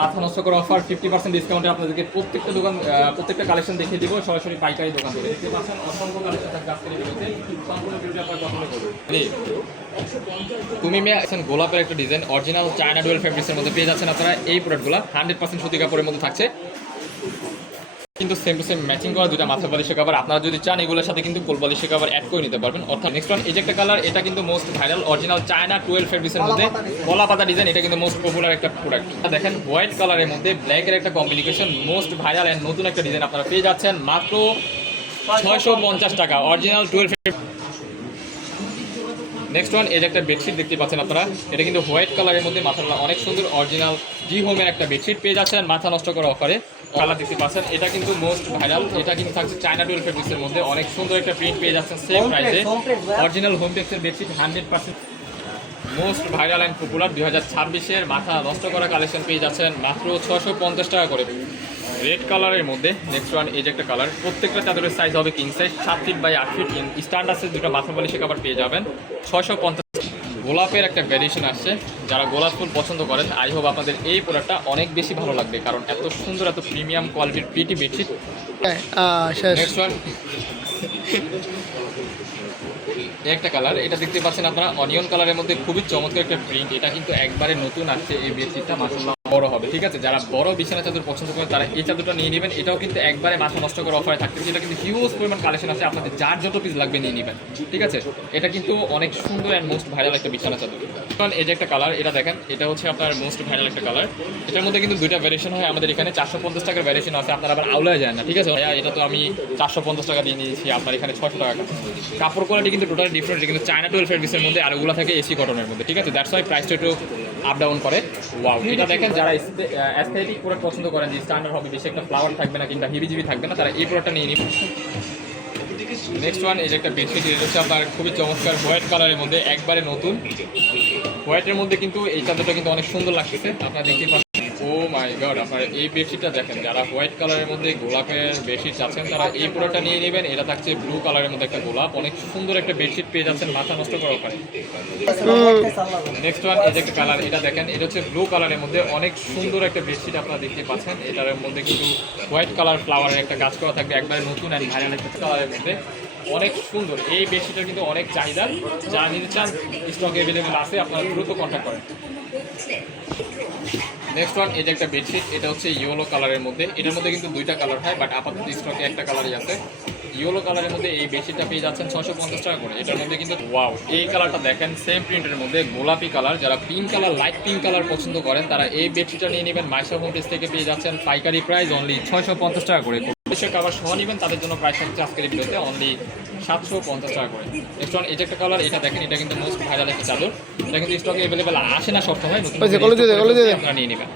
মাথা নষ্ট করা অফার 50% ডিসকাউন্টে আপনাদেরকে প্রত্যেকটা দোকান প্রত্যেকটা কালেকশন দেখিয়ে দিব সরাসরি পাইকারি দোকান থেকে। দেখতে পাচ্ছেন অসংখ্য কালেকশন থাকবে আজকের ভিডিওতে। সম্পূর্ণ ভিডিওটা আপনারা পছন্দ করবেন। তুমি মেয়ে আছেন গোলাপের একটা ডিজাইন অরিজিনাল চায়না ডুয়েল ফেব্রিক্সের মধ্যে পেয়ে যাচ্ছেন আপনারা এই প্রোডাক্টগুলো 100% সুতি কাপড়ের মধ্যে থাকছে, কিন্তু সেম টু সেম ম্যাচিং করা দুটা মাথা বালিশের কভার। আপনারা যদি চান এগুলোর সাথে কিন্তু কোল বালিশের কভার অ্যাড করে নিতে পারবেন। অর্থাৎ নেক্সট ওয়ান এই যে একটা কালার, এটা কিন্তু মোস্ট ভাইরাল অরিজিনাল চায়না 12 ফেব্রিক্সের মধ্যে গলা পাতা ডিজাইন। এটা কিন্তু মোস্ট পপুলার একটা প্রোডাক্ট। দেখেন হোয়াইট কালারের মধ্যে ব্ল্যাকের একটা কম্বিনেশন, মোস্ট ভাইরাল এন্ড নতুন একটা ডিজাইন আপনারা পেয়ে যাচ্ছেন মাত্র 650 টাকা অরিজিনাল 12 ফেব্রিক্স। নেক্সট ওয়ান এই যে একটা বেডশিট দেখতে পাচ্ছেন আপনারা, এটা কিন্তু হোয়াইট কালারের মধ্যে মাথাটা অনেক সুন্দর অরিজিনাল জি হোমের একটা বেডশিট পেয়ে যাচ্ছেন মাথা নষ্ট করা অফারে। কালার দেখতে পাচ্ছেন, এটা কিন্তু মোস্ট ভাইরাল। এটা কিন্তু থাকছে চায়না ডুয়েল ফেব্রিক্সের মধ্যে অনেক সুন্দর একটা প্রিন্ট পেয়ে যাচ্ছেন সেম প্রাইসে। অরিজিনাল হোম টেক্সের bedsheet 100% most viral and popular 2026-এর মাথা নষ্ট করা কালেকশন পেয়ে যাচ্ছেন মাত্র 650 টাকা করে রেড কালারের মধ্যে। নেক্সট ওয়ান এই যে একটা কালার, প্রত্যেকটা চাদরের সাইজ হবে king size 7 feet by 8 feet. স্ট্যান্ডার্ডের দুটো মাথা বালিশের কভার পেয়ে যাবেন 650। গোলাপের একটা ভ্যারিয়েশন আসছে, যারা গোলাপ ফুল পছন্দ করেন আই হোপ আপনাদের এই প্রোডাক্টটা অনেক বেশি ভালো লাগবে, কারণ এত সুন্দর এত প্রিমিয়াম কোয়ালিটির প্রিটি বেডশিট। নেক্সট ওয়ান একটা কালার, এটা দেখতে পাচ্ছেন আপনারা অনিয়ন কালারের মধ্যে খুবই চমৎকার একটা প্রিন্ট। এটা কিন্তু একবারে নতুন আসছে এই বেডশিটটা, মাশাআল্লাহ বড় হবে। ঠিক আছে, যারা বড় বিছানা চাদর পছন্দ করেন তারা এই চাদরটা নিয়ে নেবেন। এটাও কিন্তু একবারে মাথা নষ্ট করা অফারে থাকতেছে। এটা কিন্তু হিউজ পরিমাণ কালেকশন আছে, আপনাদের যার যত পিস লাগবে নিয়ে নেবেন। ঠিক আছে, এটা কিন্তু অনেক সুন্দর অ্যান্ড মোস্ট ভাইরাল একটা বিছানা চাদর। কারণ এই যে একটা কালার, এটা দেখেন, এটা হচ্ছে আপনার মোস্ট ভাইরাল একটা কালার। এটার মধ্যে কিন্তু দুইটা ভ্যারিয়েশন হয় আমাদের এখানে। 450 টাকার ভ্যারিয়েশন আছে, আপনারা আবার আউলায় যায় না। ঠিক আছে, এটা তো আমি 450 টাকা দিয়ে নিয়েছি, আপনার এখানে 600 টাকা। কাপড় কোয়ালিটি কিন্তু টোটালি ডিফারেন্ট, কিন্তু চায়না 12 ফেব্রিক্সের মধ্যে আর ওগুলো থাকে এসি কটনের মধ্যে। ঠিক আছে, দ্যাটস ওয়াই প্রাইসটা একটু আপ ডাউন করে। ওয়াও, এটা দেখেন, যারা অ্যাস্থেটিক প্রোডাক্ট পছন্দ করেন যে স্ট্যান্ডার্ড হবে, বেশি একটা ফ্লাওয়ার থাকবে না কিংবা হিবিজিবি থাকবে না, তারা এই প্রোডাক্টটা নিয়ে নিন। নেক্সট ওয়ান এই যে একটা বেডশিট, এটা হচ্ছে আপনার খুবই চমৎকার হোয়াইট কালারের মধ্যে একবারে নতুন। হোয়াইটের মধ্যে কিন্তু এই চাদরটা কিন্তু অনেক সুন্দর লাগতেছে, আপনারা দেখতে পাচ্ছেন। ও মাই গড, আপনারা এই বেডশিটটা দেখেন, যারা হোয়াইট কালারের মধ্যে গোলাপের বেডশিট চাচ্ছেন তারা এই প্রোডাক্টটা নিয়ে নেবেন। এটা থাকছে ব্লু কালারের মধ্যে একটা গোলাপ, অনেক সুন্দর একটা বেডশিট পেয়ে যাচ্ছেন মাথা নষ্ট করার পারে। নেক্সট ওয়ান এই যে একটা কালার, এটা দেখেন, এটা হচ্ছে ব্লু কালারের মধ্যে অনেক সুন্দর একটা বেডশিট আপনারা দেখতে পাচ্ছেন। এটার মধ্যে কিন্তু হোয়াইট কালার ফ্লাওয়ারের একটা কাজ করা থাকবে, একবারে নতুন অ্যান্ড ভাইরাল একটা কালারের মধ্যে অনেক সুন্দর। এই বেডশিটের কিন্তু অনেক চাহিদা, যারা নিতে চান স্টক অ্যাভেলেবেল আছে, আপনারা দ্রুত কন্ট্যাক্ট করেন। নেক্সট ওয়ান এই যে একটা বেডশিট, এটা হচ্ছে ইয়েলো কালারের মধ্যে। এটার মধ্যে কিন্তু দুইটা কালার হয়, বাট আপাতত স্টকে একটা কালারই আছে। ইয়েলো কালারের মধ্যে এই বেডশিটটা পেয়ে যাচ্ছেন 650 টাকা করে। এটার মধ্যে কিন্তু ওয়াও, এই কালারটা দেখেন, সেম প্রিন্টের মধ্যে গোলাপি কালার। যারা pink colour, light pink colour পছন্দ করেন তারা এই বেডশিটটা নিয়ে নেবেন। মাইশা হোমটেক্স থেকে পেয়ে যাচ্ছেন পাইকারি প্রাইস অনলি 650 টাকা করে। কাভার সহ নেবেন তাদের জন্য প্রাইস হচ্ছে আজকের ভিডিওতে অনলি 750 টাকা করে। নেক্সট ওয়ান এই যে একটা কালার, এটা দেখেন, এটা কিন্তু মোস্ট ভাইরাল একটা চাদর। এটা কিন্তু স্টকে অ্যাভেলেবেল আসে না সবসময়, নতুন আপনারা নিয়ে নেবেন।